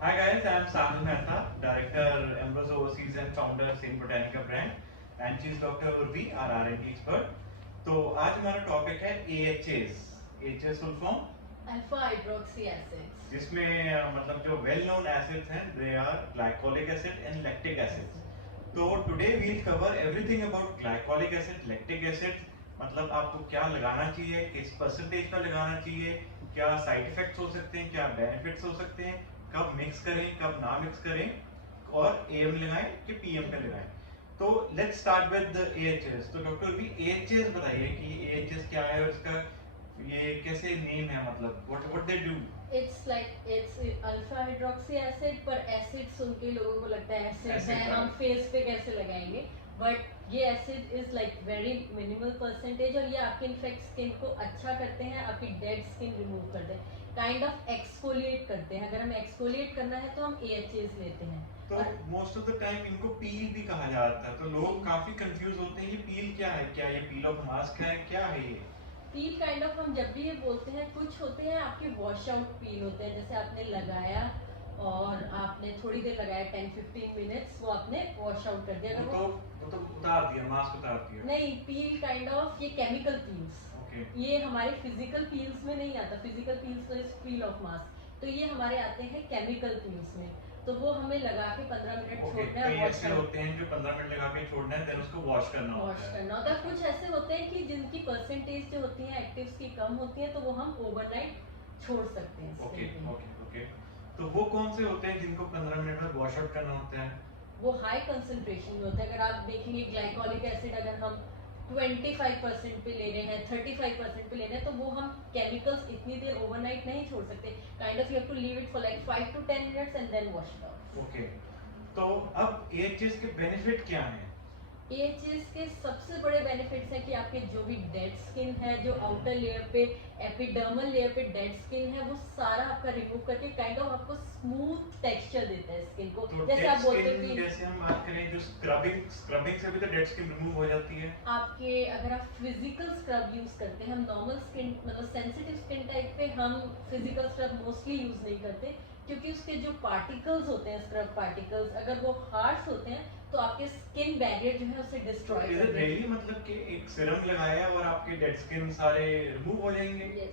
Hi guys, I am Sahil Mehta, Director Ambrose Overseas and Founder Saint Botanica brand, and she is Dr. Urvi, our R&D expert. तो आज हमारा topic है AHAs, AHAs full form, alpha hydroxy acids. जिसमें मतलब जो well known acids हैं, they are glycolic acid and lactic acids. तो today we'll cover everything about glycolic acid, lactic acid, मतलब आपको क्या लगाना चाहिए, किस परसेंटेज में लगाना चाहिए, क्या साइड इफेक्ट्स हो सकते हैं, क्या बेनिफिट्स हो सकते हैं, कब मिक्स करें, कब ना मिक्स करें, और एएम लगाएं कि पीएम पे लगाएं। तो let's start with the AHS. तो डॉक्टर भी एएचएस बताइए कि एएचएस क्या है और इसका ये कैसे नेम है, मतलब what they do. It's alpha hydroxy acid, पर एसिड सुन के लोगों को लगता है एसिड Acid है, है। हम फेस पे कैसे लगाएंगे। बट ये acid is like very minimal percentage, और ये आपके इनफेक्ट स्किन को अच्छा करते हैं, आपकी डेड स्किन रिमूव करते हैं, काइंड ऑफ एक्सफोलिएट करते हैं। अगर हमें एक्सफोलिएट करना है तो हम एएचएस लेते हैं। तो मोस्ट ऑफ द टाइम इनको पील भी कहा जाता है, तो लोग काफी कंफ्यूज होते हैं, ये पील क्या है, क्या ये पील ऑफ मास्क है, क्या है ये। पील काइंड ऑफ, हम जब भी ये बोलते हैं, कुछ होते हैं आपके वॉश आउट पील होते हैं, जैसे आपने लगाया और आपने थोड़ी देर लगाया 10-15 मिनट्स, वो आपने वॉश आउट कर दिया। अगर वो तो उतार दिया, मास्क उतार दिया। नहीं, पील काइंड ऑफ ये केमिकल पील्स, ये हमारे फिजिकल पील्स में नहीं आता। फिजिकल पील्स तो इज पील ऑफ मास्क, तो ये हमारे आते हैं केमिकल पील्स में। तो वो हमें लगा के 15 मिनट छोड़ना है, वॉश ऐसे होते हैं जो 15 मिनट लगा के छोड़ना है, देन उसको वॉश करना होता है। कुछ ऐसे होते हैं कि जिनकी परसेंटेज जो होती है एक्टिव्स की कम होती है, तो वो हम ओवरनाइट छोड़ सकते हैं। ओके। तो वो कौन से होते हैं जिनको 15 मिनट में वॉश आउट करना होता है? वो हाई कंसंट्रेशन में होता है। अगर आप देखेंगे ग्लाइकोलिक एसिड अगर हम 25% पे ले रहे हैं, 35% पे ले रहे हैं, तो वो हम केमिकल्स इतनी देर ओवरनाइट नहीं छोड़ सकते। Kind of you have to leave it for like 5 to 10 minutes and then wash it off. Okay. तो अब एएचएस के बेनिफिट क्या हैं? एएचएस के सबसे बड़े बेनिफिट्स हैं कि आपके जो भी डेड स्किन है, जो आउटर लेयर पे एपिडर्मल लेयर पे डेड स्किन है, वो सारा आपका रिमूव करके काइंड ऑफ आपको स्मूथ टेक्सचर देता है स्किन को। तो जैसे आप बोलते हैं कि जैसे हम बात करें जो स्क्रबिंग से भी तो डेड स्किन रिमूव हो जाती है। आपके अगर आप फिजिकल स्क्रब यूज करते हैं, हम नॉर्मल स्किन मतलब सेंसिटिव स्किन टाइप पे हम फिजिकल स्क्रब मोस्टली यूज नहीं करते, क्योंकि उसके जो पार्टिकल्स होते हैं, स्क्रब पार्टिकल्स, अगर वो हार्श होते हैं तो आपके स्किन बैरियर जो है उसे डिस्ट्रॉय कर देते हैं। मतलब कि एक सीरम लगाया और आपके डेड स्किन सारे रिमूव हो जाएंगे। yes,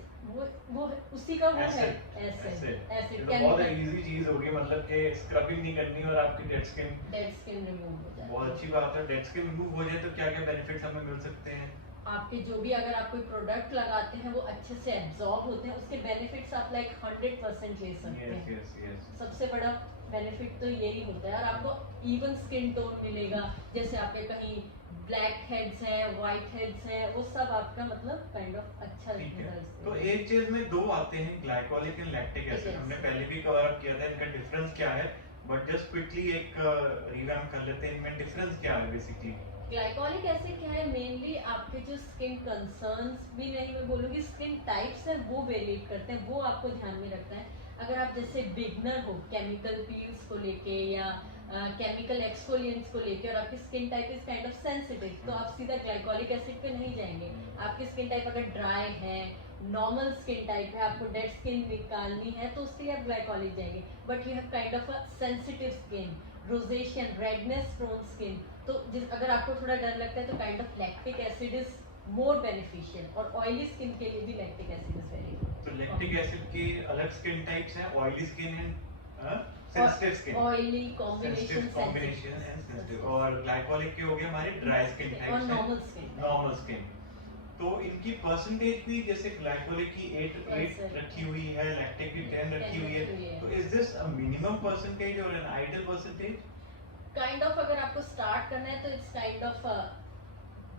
वो उसी का वो है एसिड। बहुत इजी चीज होगी, मतलब कि स्क्रबिंग नहीं करनी और आपकी डेड स्किन रिमूव हो जाए। बहुत अच्छी बात है। डेड स्किन रिमूव हो जाए तो क्या क्या बेनिफिट्स हमें मिल सकते हैं? आपके जो भी अगर आप कोई प्रोडक्ट लगाते हैं वो अच्छे से एब्जॉर्ब होते हैं, उसके बेनिफिट्स आप लाइक 100% ले सकते हैं। yes. सबसे बड़ा बेनिफिट तो यही होता है, और आपको इवन स्किन टोन मिलेगा। जैसे आपके कहीं ब्लैक हेड्स हैं, व्हाइट हेड्स हैं, वो सब आपका मतलब काइंड ऑफ अच्छा है। तो एक चीज में दो आते हैं, ग्लाइकोलिक एंड लैक्टिक एसिड। हमने पहले भी कवर अप किया था, इनका डिफरेंस क्या है, बट जस्ट क्विकली एक रिवैम्प कर लेते हैं, इनमें डिफरेंस क्या है बेसिकली। ग्लाइकोलिक एसिड क्या है, मेनली आपके जो स्किन कंसर्न्स भी नहीं, मैं बोलूँगी स्किन टाइप्स है, वो वेरिएट करते हैं, वो आपको ध्यान में रखना है। अगर आप जैसे बिगनर हो केमिकल पील्स को लेके या केमिकल एक्सफोलिएंट्स को लेके, और आपकी skin type is kind of sensitive, तो आप सीधा ग्लाइकोलिक एसिड पे नहीं जाएंगे। आपकी स्किन टाइप अगर ड्राई है, नॉर्मल स्किन टाइप है, आपको डेड स्किन निकालनी है, तो उसके लिए आप ग्लाइकोलिक जाएंगे। But you have kind of a sensitive skin, rosacea redness prone skin, तो अगर आपको थोड़ा डर लगता है तो kind of lactic acid is more beneficial, और ऑयली स्किन के लिए भी lactic acid is very good. तो लैक्टिक एसिड के अलग स्किन टाइप्स हैं, oily skin and sensitive skin, oily combination sensitive, और ग्लाइकोलिक के हो गए हमारे ड्राई स्किन टाइप्स और नॉर्मल स्किन। तो इनकी परसेंटेज भी जैसे ग्लाइकोलिक की 8 रखी हुई है, लैक्टिक की 10 रखी हुई है, तो is this a minimum percentage और an ideal percentage? Kind of अगर आपको स्टार्ट करना है तो इट्स काइंड ऑफ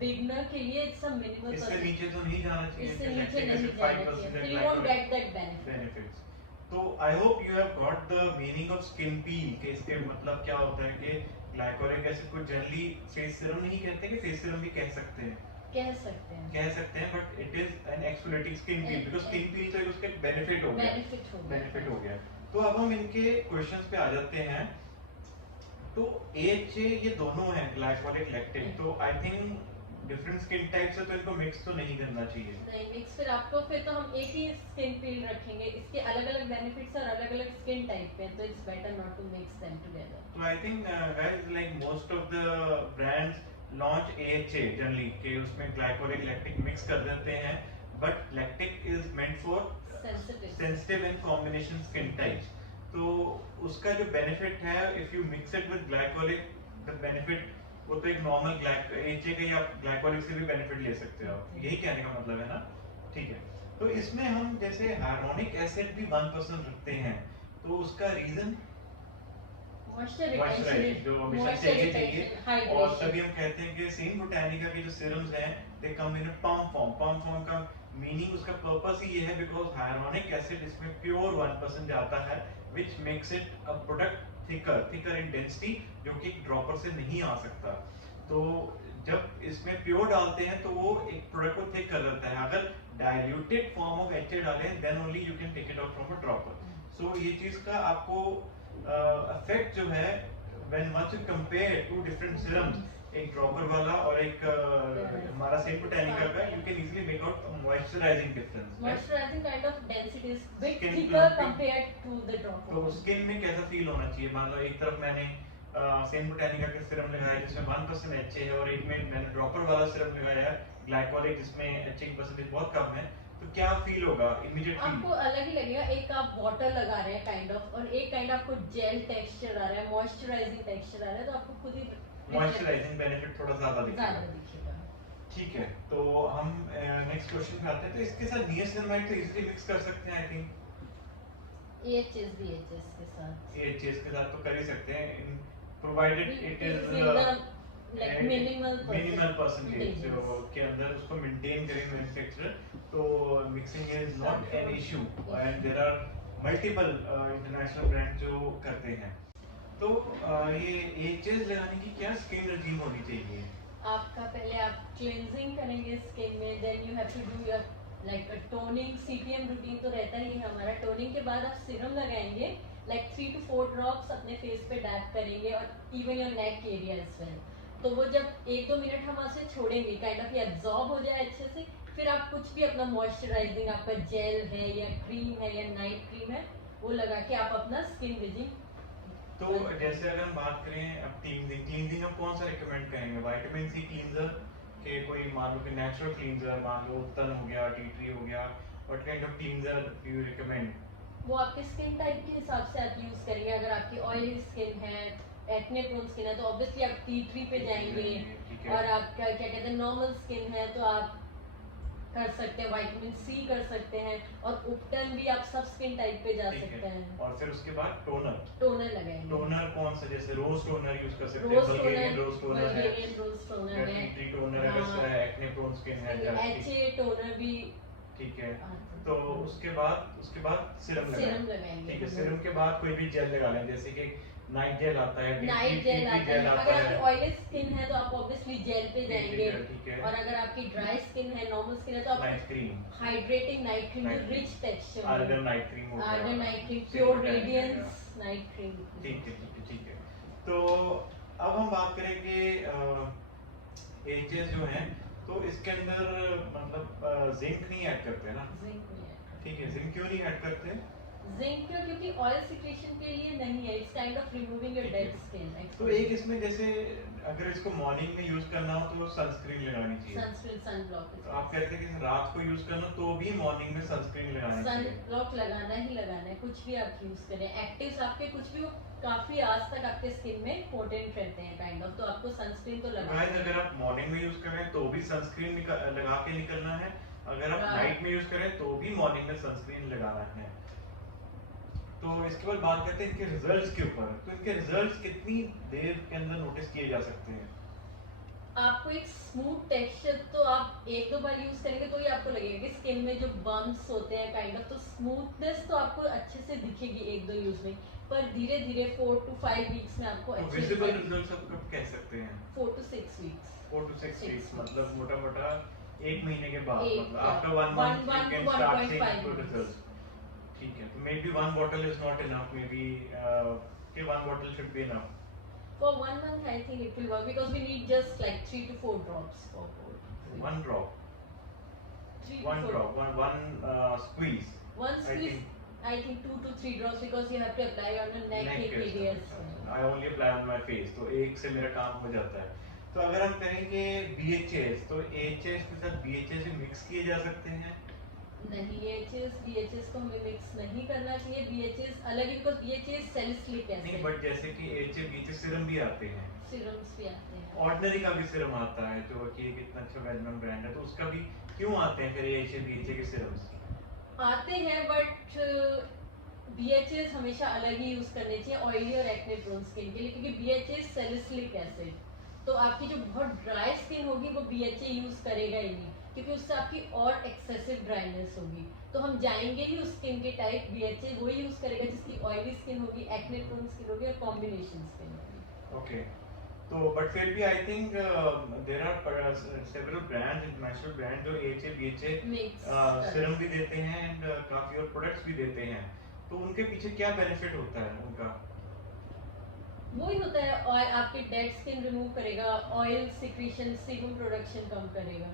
बिगनर के लिए इट्स अ मिनिमल। इससे नीचे तो नहीं जाना चाहिए, इससे नीचे नहीं जाना चाहिए, you won't get that benefits. तो I hope you have got the meaning of skin peel, के इसके मतलब क्या होता है कि ग्लाइकोलिक एसिड को जनरली फेस सीरम नहीं कहते, कि फेस सीरम भी कह सकते हैं, but it is an exfoliating skin peel, because skin peel तो उसका बेनिफिट हो गया। तो अब हम इनके क्वेश्चंस पे आ जाते हैं। तो एएचए ये दोनों हैं, ग्लाइकोलिक लैक्टिक, तो I think different skin type से, तो इनको मिक्स तो नहीं करना चाहिए। नहीं मिक्स, फिर तो हम एक ही स्किन पील रखेंगे, इसके अलग अलग बेनिफिट्स और अलग अलग स्किन टाइप पे हैं, तो it's better not to mix them together. तो I think guys like most of the brands launch AHA generally कि उसमें ग्लाइकोलिक लैक्टिक मिक्स कर देते हैं, but lactic is meant for sensitive and combination skin types. तो उसका जो benefit है if you mix it with glycolic, the benefit वो तो एक नॉर्मल ग्लाइक AHA का ही आप ग्लाइकोलिक से भी बेनिफिट ले सकते हो, यही कहने का मतलब है ना। ठीक है, तो इसमें हम जैसे हार्मोनिक एसिड भी 1% रखते हैं, तो उसका रीजन मॉइस्चराइजिंग जो हमेशा चाहिए, और तभी हम कहते हैं कि सेम बोटानिका के जो सीरम्स हैं दे कम इन पम्प फॉर्म। पम्प फॉर्म का मीनिंग, उसका पर्पस ही ये है बिकॉज हाइलोनिक एसिड इसमें प्योर 1% जाता है, which makes it a product thicker in density, जो कि ड्रॉपर से नहीं आ सकता। तो जब इसमें प्योर डालते हैं तो वो एक प्रोडक्ट को थिक कर देता है। अगर डाइल्यूटेड फॉर्म ऑफ HA डालें then only you can take it out from a dropper. So ये चीज का आपको इफेक्ट जो है when once you compare to different serums, एक ड्रॉपर वाला और एक हमारा सेम बोटानिका का, you can easily make out moisturising difference. Moisturising kind of density is bit Skin thicker plumping. Compared to the dropper. तो skin में कैसा feel होना चाहिए? मान लो एक तरफ मैंने सेम बोटानिका का सीरम लगाया जिसमें 1% HA है, और एक में मैंने ड्रॉपर वाला सीरम लगाया ग्लाइकोलिक जिसमें HA की परसेंटेज बहुत कम है, तो क्या फील होगा इमीडिएट आपको फील? अलग ही लगेगा। एक आप वाटर लगा रहे हैं काइंड ऑफ, और एक काइंड आपको जेल टेक्सचर आ रहा है, मॉइस्चराइजिंग टेक्सचर आ रहा है, तो आपको खुद ही मॉइस्चराइजिंग बेनिफिट थोड़ा ज्यादा ज्यादा दिखेगा। दिखेगा। ठीक है, तो हम नेक्स्ट क्वेश्चन पे आते हैं। तो इसके साथ नियासिनामाइड तो इजीली मिक्स कर सकते हैं आई थिंक, AHS BHS के साथ, AHAs के साथ तो कर ही सकते हैं, provided it is like minimal percentage जो के अंदर उसको मेंटेन करें मैन्युफैक्चरर, तो mixing is not an issue, and there are multiple international brand जो करते हैं। तो ये AHAs लगाने की क्या स्किन रूटीन होनी चाहिए? आपका पहले आप क्लींजिंग करेंगे स्किन में, then you have to do your like toning. CTM routine तो रहता ही है हमारा। टोनिंग के बाद आप सीरम लगाएंगे, लाइक 3 to 4 ड्रॉप्स अपने फेस पे डैप करेंगे, और even your neck area as well. तो वो जब 1-2 मिनट हम वहाँ से छोड़ेंगे, काइंड ऑफ ये एब्जॉर्ब हो जाए अच्छे से, फिर आप कुछ भी अपना मॉइस्चराइजिंग, आपका जेल है या क्रीम है या नाइट क्रीम है, वो लगा के आप अपना स्किन विजिंग। तो जैसे अगर हम बात करें अब क्लींजिंग हम कौन सा रिकमेंड करेंगे? विटामिन सी क्लींजर के कोई मान लो कि नेचुरल क्लींजर, मान लो उत्तन हो गया, टी ट्री हो गया, what kind of cleanser do you recommend? वो आपके स्किन टाइप के हिसाब से आप यूज करेंगे। अगर आपकी ऑयली स्किन है, एक्ने प्रोन स्किन है, तो ऑब्वियसली आप टी ट्री पे जाएंगे, ठीक है। और आपका क्या कहते हैं नॉर्मल स्किन है तो आप कर सकते हैं विटामिन सी कर सकते हैं, और उपटन भी आप सब स्किन टाइप पे जा ठीक सकते है, हैं। और फिर उसके बाद टोनर। टोनर लगाएंगे। टोनर कौन सा? जैसे रोज टोनर यूज कर सकते हैं, रोज बल्गेरियन टोनर, रोज टोनर है, बल्गेरियन रोज टोनर है, टी टोनर अगर एक्ने प्रोन स्किन है, HA टोनर भी। ठीक है। आता है। तो उसके बाद सीरम सीरम लगाएं। लगाएंगे। ठीक है, सीरम के बाद कोई भी जेल लगा लें, जैसे कि नाइट जेल आता है, नाइट जेल आता है। अगर आपकी ऑयली स्किन है तो आप ऑब्वियसली जेल पे जाएंगे, ठीक है। और अगर आपकी ड्राई स्किन है, नॉर्मल स्किन है, तो आप night cream, hydrating night cream, Night cream. Rich texture, argan night cream हो गया, argan night cream, Same pure botanica radiance night cream. ठीक है, ठीक है, ठीक है। तो अब हम बात करेंगे एचएस जो हैं, तो इसके अंदर मतलब जिंक नहीं ऐड करते ना? जिंक नहीं है। ठीक है, जिंक क्यों नहीं ऐड करते? जिंक क्योंकि ऑयल सिक्रेशन के लिए नहीं है, it's kind of removing your dead skin. तो एक इसमें जैसे अगर इसको मॉर्निंग में यूज करना हो तो सनस्क्रीन लगानी चाहिए। Sunscreen, sunblock. तो आप कहते हैं कि रात को यूज करना तो भी मॉर्निंग में सनस्क्रीन लगानी चाहिए। सनब्लॉक लगाना ही लगाना है, कुछ भी आप यूज करें, एक्टिव्स आपके कुछ भी, वो काफी आज तक आपके स्किन में पोटेंट रहते हैं काइंड ऑफ, तो आपको सनस्क्रीन तो लगाना गाइस, अगर आप मॉर्निंग में यूज कर रहे हैं तो भी सनस्क्रीन लगा के निकलना है, अगर आप नाइट में यूज करें तो भी मॉर्निंग में सनस्क्रीन लगाना है। तो इसके बाद बात करते हैं इनके रिजल्ट्स के ऊपर। तो इनके रिजल्ट्स कितनी देर के अंदर नोटिस किए जा सकते हैं? आपको एक स्मूथ टेक्सचर तो आप 1-2 बार यूज करेंगे तो ही आपको लगेगा कि स्किन में जो बम्प्स होते हैं काइंड ऑफ, तो स्मूथनेस तो आपको अच्छे से दिखेगी 1-2 यूज में, पर धीरे धीरे 4 to 5 वीक्स में आपको तो अच्छे विजिबल रिजल्ट्स आप कब कह सकते हैं? 4 to 6 weeks. 4 to 6 6 weeks, weeks. मतलब मोटा मोटा 1 महीने के बाद, एक, मतलब after 1 one month you can to start 1.5 seeing good weeks. results. ठीक है, तो maybe 1 bottle is not enough, maybe कि 1 bottle should be enough. For 1 month I think it will work because we need just like 3 to 4 drops for 4 one drop, 3 to one 4. drop, one squeeze. One I squeeze, think I think 2 to 3 drops because you have to apply on the neck neck area पे as well. I only apply on my face, तो एक से मेरा काम हो जाता है. तो अगर हम करेंगे BHAs, तो AHAs के साथ BHAs मिक्स किए जा सकते हैं. नहीं, BHAs को हमें मिक्स नहीं करना चाहिए. BHAs अलग ही, बिकॉज BHAs सैलिसिलिक नहीं, एसिड. बट जैसे कि AHA BHA सीरम भी आते हैं. सीरम्स भी आते हैं. ऑर्डिनरी का भी सीरम आता है जो कि एक इतना अच्छा वेल नोन ब्रांड है, तो उसका भी क्यों आते हैं फिर AHA BHA के सीरम्स? आते हैं, बट BHAs हमेशा अलग ही यूज करने चाहिए ऑयली और एक्ने प्रोन स्किन के लिए, क्योंकि BHA सैलिसिलिक एसिड. तो आपकी जो बहुत ड्राई स्किन होगी वो BHA यूज करेगा ही नहीं, क्योंकि उससे आपकी और एक्सेसिव ड्राइनेस होगी. तो हम जाएंगे ही उस स्किन के टाइप, BHA वही यूज करेगा जिसकी ऑयली स्किन होगी, एक्ने प्रोन स्किन होगी और कॉम्बिनेशन स्किन होगी. ओके, तो बट फिर भी I think there are several brands, international brand जो AHA BHA मिक्स सीरम भी देते हैं एंड काफी और प्रोडक्ट्स भी देते हैं. तो उनके पीछे क्या बेनिफिट होता है उनका? वही होता है, और आपकी डेड स्किन रिमूव करेगा, ऑयल सिक्रीशन, सीबम प्रोडक्शन कम करेगा.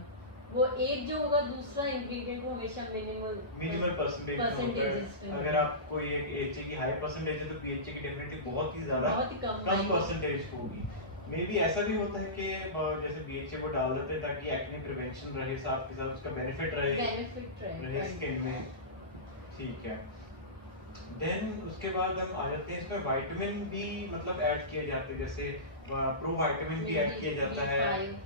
वो एक जो होगा, दूसरा इंग्रेडिएंट वो हमेशा मिनिमल परसेंटेज में होता है. अगर आप कोई एक AHA की हाई परसेंटेज है तो BHA की डेफिनेटली बहुत ही ज्यादा बहुत ही कम कम परसेंटेज होगी. मे बी ऐसा भी होता है कि जैसे BHA को डाल देते हैं ताकि एक्ने प्रिवेंशन रहे, साथ के साथ उसका बेनिफिट रहे स्किन में. ठीक है. देन उसके बाद हम आ जाते हैं इसमें विटामिन भी मतलब ऐड किए जाते हैं, जैसे प्रो विटामिन भी ऐड किया जाता है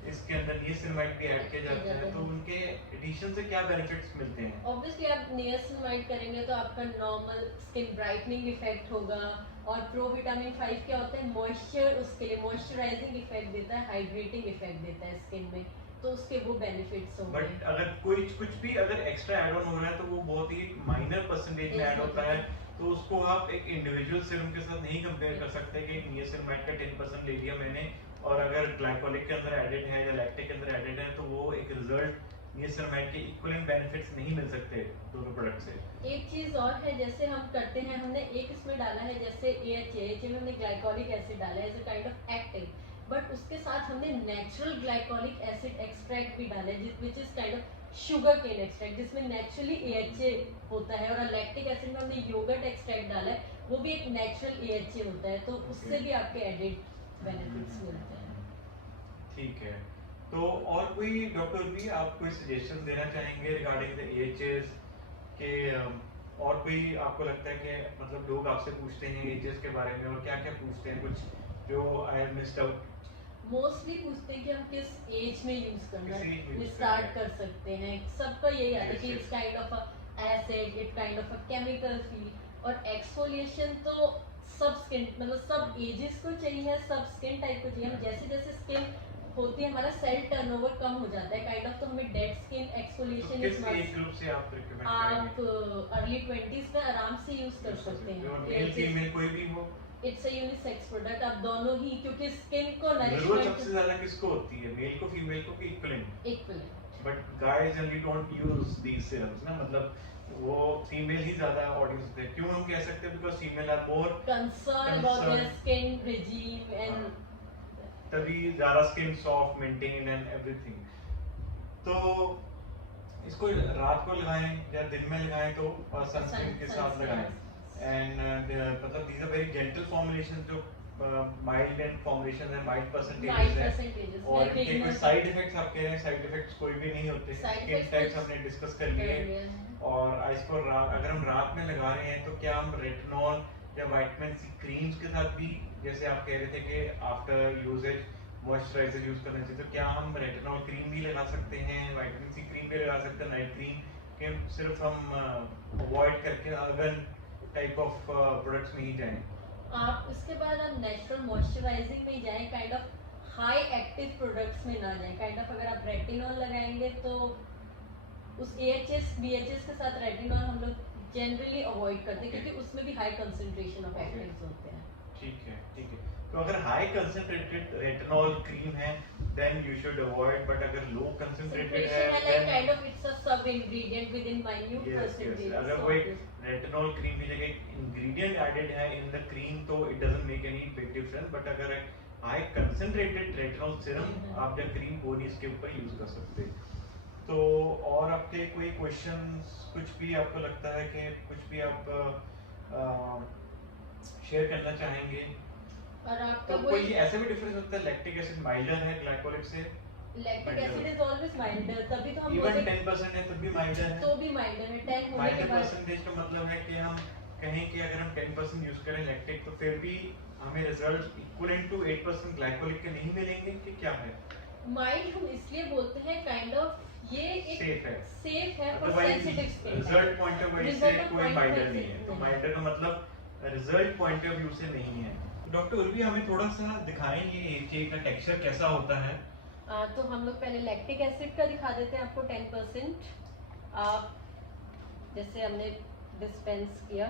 इसके अंदर, नियासिनामाइड भी ऐड किया जाता है. तो उनके एडिशन से क्या बेनिफिट्स मिलते हैं? ऑब्वियसली आप नियासिनामाइड करेंगे तो आपका नॉर्मल स्किन ब्राइटनिंग इफेक्ट होगा, और प्रो विटामिन 5 क्या होता है, मॉइस्चर, उसके लिए मॉइस्चराइजिंग इफेक्ट देता है, हाइड्रेटिंग इफेक्ट देता है स्किन में. तो उसके वो बेनिफिट्स होंगे. बट अगर कुछ भी अगर एक्स्ट्रा ऐड ऑन हो रहा है तो वो बहुत ही माइनर परसेंटेज में ऐड होता है, तो उसको आप एक इंडिविजुअल सीरम के साथ नहीं कंपेयर कर सकते कि नियासिनामाइड का 10% ले लिया मैंने और अगर ग्लाइकोलिक के अंदर एडेड है या लैक्टिक के अंदर एडेड है तो वो एक रिजल्ट नियासिनामाइड के इक्विवेलेंट बेनिफिट्स नहीं मिल सकते दोनों प्रोडक्ट से. एक चीज और है, जैसे हम करते हैं, हमने एक इसमें डाला है जैसे AHA में हमने ग्लाइकोलिक एसिड डाला है as a kind of active, but उसके साथ हमने नेचुरल ग्लाइकोलिक एसिड एक्सट्रैक्ट भी डाला है which is kind of sugar cane extract, जिसमें नेचुरली AHA होता है, और लैक्टिक एसिड में हमने योगर्ट एक्सट्रैक्ट डाला है, वो भी एक नेचुरल AHA होता है. तो उससे भी आपके एडेड बेनिफिट्स मिलते हैं. ठीक है. तो और कोई डॉक्टर भी आप कोई सजेशन देना चाहेंगे रिगार्डिंग द AHAs के? और कोई आपको लगता है कि मतलब लोग आपसे पूछते हैं AHAs के बारे में और क्या क्या पूछते हैं, कुछ जो I have missed out? Mostly पूछते हैं कि हम किस एज में यूज करना किस age में use स्टार्ट करना कर सकते हैं. सबका यही आता है Yes, कि yes. It's kind of a acid, it kind of a chemical feel. और एक्सफोलिएशन तो सब स्किन, मतलब सब एजेस को चाहिए, सब स्किन टाइप को चाहिए. हम जैसे जैसे स्किन होती है, हमारा सेल टर्नओवर कम हो जाता है काइंड ऑफ, तो हमें डेड स्किन एक्सफोलिएशन किस इज एज ग्रुप से आप रिकमेंड आप करेंगे? अर्ली 20s में आराम से यूज कर सकते हैं. मेल फीमेल कोई भी हो? इट्स अ यूनिसेक्स प्रोडक्ट, आप दोनों ही, क्योंकि स्किन को जरूरत नरिशमेंट सबसे ज्यादा किसको होती है, मेल को फीमेल को कि equivalent? Equivalent. But guys generally don't use these serums ना, मतलब वो फीमेल ही ज्यादा ऑडियंस होते हैं. क्यों हम कह सकते हैं? Because female are more concern about their skin regime and तभी ज्यादा skin soft maintain and everything. तो इसको रात को लगाएं या दिन में लगाएं तो सनस्क्रीन के साथ लगाएं. एंड मतलब these are very gentle formulations जो माइल्ड एंड फॉर्मुलेशन है, माइल्ड परसेंटेजेस है. और इनके कोई साइड इफेक्ट्स आप कह रहे हैं, साइड इफेक्ट्स कोई भी नहीं होते. स्किन टाइप्स हमने डिस्कस कर लिए. और इसको अगर हम रात में लगा रहे हैं तो क्या हम रेटिनॉल या विटामिन सी क्रीम्स के साथ भी, जैसे आप कह रहे थे कि आफ्टर यूजेज मॉइस्चराइजर यूज करना चाहिए, तो क्या हम रेटिनॉल क्रीम भी लगा सकते हैं, विटामिन सी क्रीम भी लगा सकते हैं, नाइट क्रीम के सिर्फ हम अवॉइड करके अर्गन टाइप ऑफ प्रोडक्ट्स में ही जाएं? आप इसके बाद आप नेचुरल मॉइस्चराइजिंग में जाएं, kind of high active products में ना जाएं. काइंड ऑफ अगर आप रेटिनॉल लगाएंगे तो उस AHS BHS के साथ रेटिनॉल हम लोग जनरली अवॉइड करते हैं, क्योंकि उसमें भी हाई कंसंट्रेशन ऑफ एक्टिव्स होते हैं. ठीक है, ठीक है. तो अगर हाई कंसंट्रेटेड रेटिनॉल क्रीम है then you should avoid, but अगर लो कंसंट्रेटेड है like kind of it's a sub ingredient within minute percentage. अगर वो एक रेटिनॉल क्रीम की जगह इंग्रेडिएंट एडेड है इन द क्रीम तो it doesn't make any big difference. But अगर हाई कंसंट्रेटेड रेटिनॉल सीरम आप या क्रीम कोई नहीं इसके ऊपर यूज कर सकते। तो और आपके कोई क्वेश्चंस, कुछ भी आपको लगता है कि कुछ भी आप शेयर करना चाहेंगे? और आपका तो वही कोई ऐसे भी डिफरेंस होता है, लैक्टिक एसिड माइल्डर है ग्लाइकोलिक से? Lactic acid is always milder, तभी तो हम इवन बोलते 10% है तब भी माइल्डर है? तो भी माइल्डर है। 10 होने के माइल्डर बाद परसेंटेज का मतलब है कि हम कहें कि अगर हम 10% यूज करें लैक्टिक तो फिर भी हमें रिजल्ट इक्विवेलेंट टू 8% ग्लाइकोलिक के नहीं मिलेंगे कि क्या है? माइल्ड हम इसलिए बोलते हैं काइंड ऑफ ये एक सेफ है for otherwise sensitive skin. Result point of view से Result of कोई point माइल्डर of नहीं view है, तो नहीं। माइल्डर का मतलब रिजल्ट पॉइंट ऑफ व्यू से नहीं है। डॉक्टर उर्वी हमें थोड़ा सा दिखाएं ये एचे का टेक्सचर कैसा होता है? तो हम लोग पहले लैक्टिक एसिड का दिखा देते हैं आपको 10%। आप जैसे हमने डिस्पेंस किया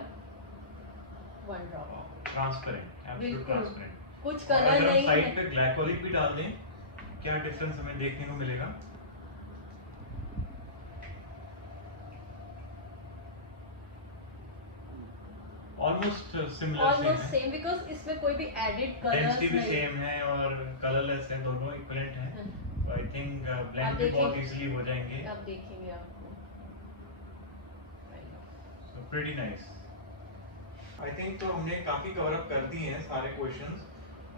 1 ड्रॉप, ट्रांसपेरेंट, एब्सोल्यूट बिल्कुल ट्रांसपेरेंट। कुछ और कलर अगर हम नहीं साइड है। पे ग्लाइकोलिक भी डाल दें, क्या डिफरेंस हमें देखने को मिलेगा? ऑलमोस्ट ऑलमोस्ट सेम बिकॉज इसमें कोई भी एडेड कलर्स डेंसिटी भी नहीं। सेम है और कलरलेस है, दोनों इक्विवेलेंट हैं। तो आई थिंक ब्लेंड भी देखिए। बहुत इजीली हो जाएंगे। आप देखेंगे आपको so pretty nice. I think तो हमने काफी कवर अप कर दिए हैं सारे क्वेश्चंस,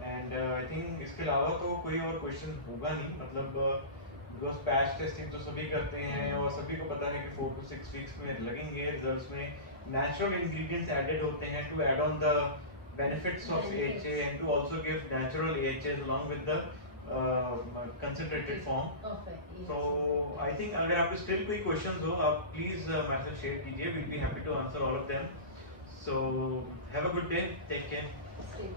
एंड आई थिंक इसके अलावा तो कोई और क्वेश्चन होगा नहीं, मतलब बिकॉज पैच टेस्टिंग तो सभी करते हैं और सभी को पता है कि 4 to 6 वीक्स में लगेंगे रिजल्ट्स में। नेचुरल इंग्रेडिएंट्स एडेड होते हैं to add on the benefits of Benefits. AHA and to also give natural AHAs along with the concentrated form. So I think अगर आपको still कोई questions हो आप please मेरे साथ share कीजिए, we'll be happy to answer all of them. So have a good day, take care. Stay